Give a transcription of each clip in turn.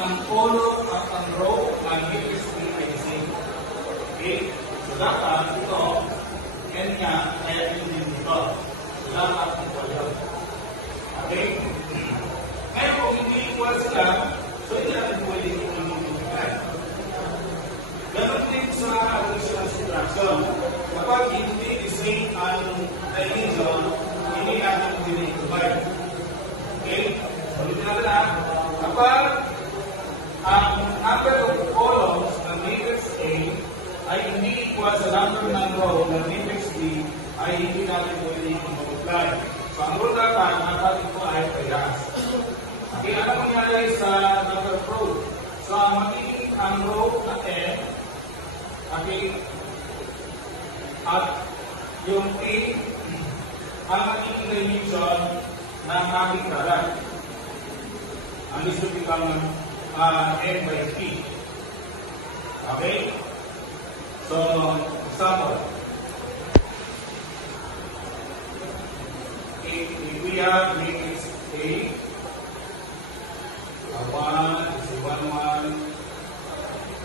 ang column at ang row ng matrix B ay the same. Okay? So dapat ito, n nga, kaya hindi dito. So dapat equal yun. Okay? Ngayon kung hindi equal sila, so hindi natin pwede i-multiply. Ganon din sa addition and subtraction. Kapag hindi the same ang division, hindi natin i-divide. Okay? So dito natin na, kapag ang number of columns ng matrix A ay hindi equal sa number ng row ng matrix B, ay hindi natin pwede i-multiply. So ang rule dapat ito ay parehas. Okay, ano mangyayari sa number of row? So ang magiging ang row na n, okay, at yung A, ang magiging dimension ng ating product. And this will become n by p. Okay? So, example. If we have matrix A, 1 is 1, 1.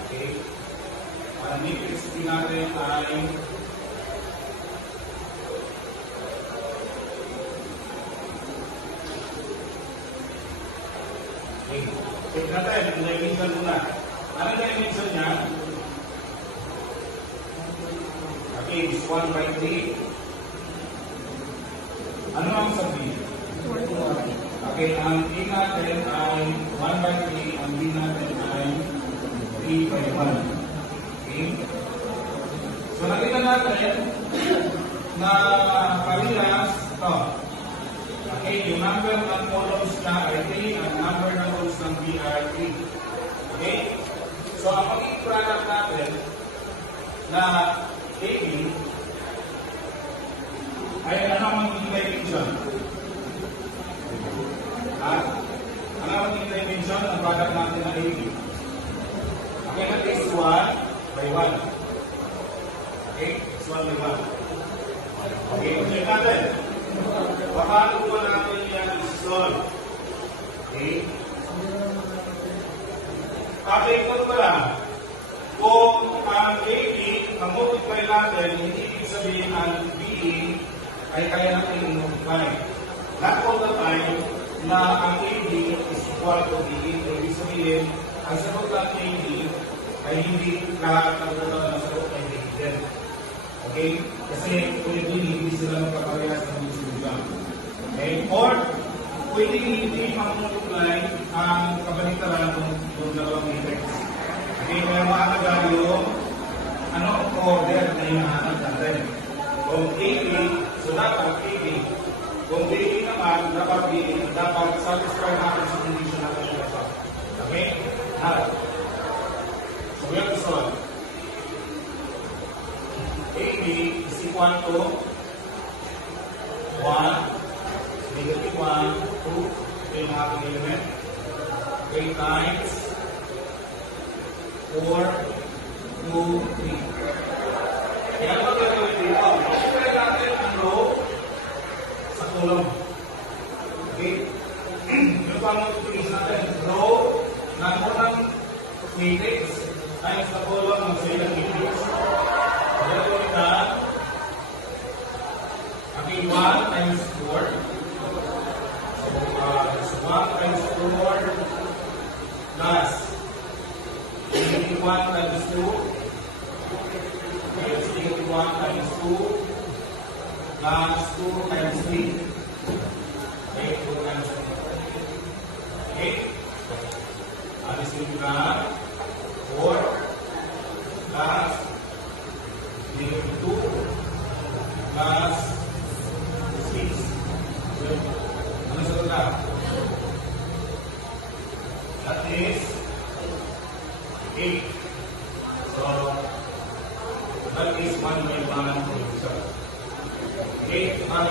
Okay? Ang matrix B natin ay check natin, dimension muna. Ano yung dimension niya? Okay, is 1 by 3. Ano ang sabihin? Okay, ang A natin ay 1 by 3, ang B natin ay 3 by 1. Okay? So nakita natin na parehas ito. Okay, yung number ng columns na ay 3, ang number ng rows ng B ay 3. Okay? So, ang magiging product natin na AB ay ano ang magiging dimension? Ano ang magiging dimension ng product natin na AB? Okay, that is 1 by 1. Okay, it's 1 by 1. Okay, check natin. Paano po natin yan i-solve? Okay? Okay, ito pala. Kung ang AB, ang multiply natin, hindi ibig sabihin ang BE ay kaya natin i-multiply. Not all the time na ang AB is equal to BE. Ibig sabihin, ang sagot ng AB ay hindi lahat ng sagot ay BE. Okay? Kasi pwede hindi sila magpaparehas ng bisugan. Okay? Or, pwede hindi mag-multiply ang kabaliktaran ng dalawang matrix. Okay? Kaya makakagal yung order na hinahanap natin. Kung AB, so dapat AB. Kung AB naman, dapat BA, dapat satisfy natin sa condition natin siya. Okay? Now, so we have to solve. AB is equal to 1, negative 1, 2, ito yung ating element, 3 times 4, 2, 3. Kaya ano gagawin dito? Pagkakala natin ang row sa column. Okay? Yung pang-multiplication natin, row ng unang matrix times the column ng sa ilang matrix. Gagawin na, okay, 1 times 4. So, it's 1 times 4 plus negative 1 times 2. Okay, it's negative 1 times 2 plus 2 times 3. Okay, 2 times 3. Okay? Alis nyo na 4 plus negative 2 plus 6. Ano sagot na? That is 8. So, that is 1 by 1. Okay? Ano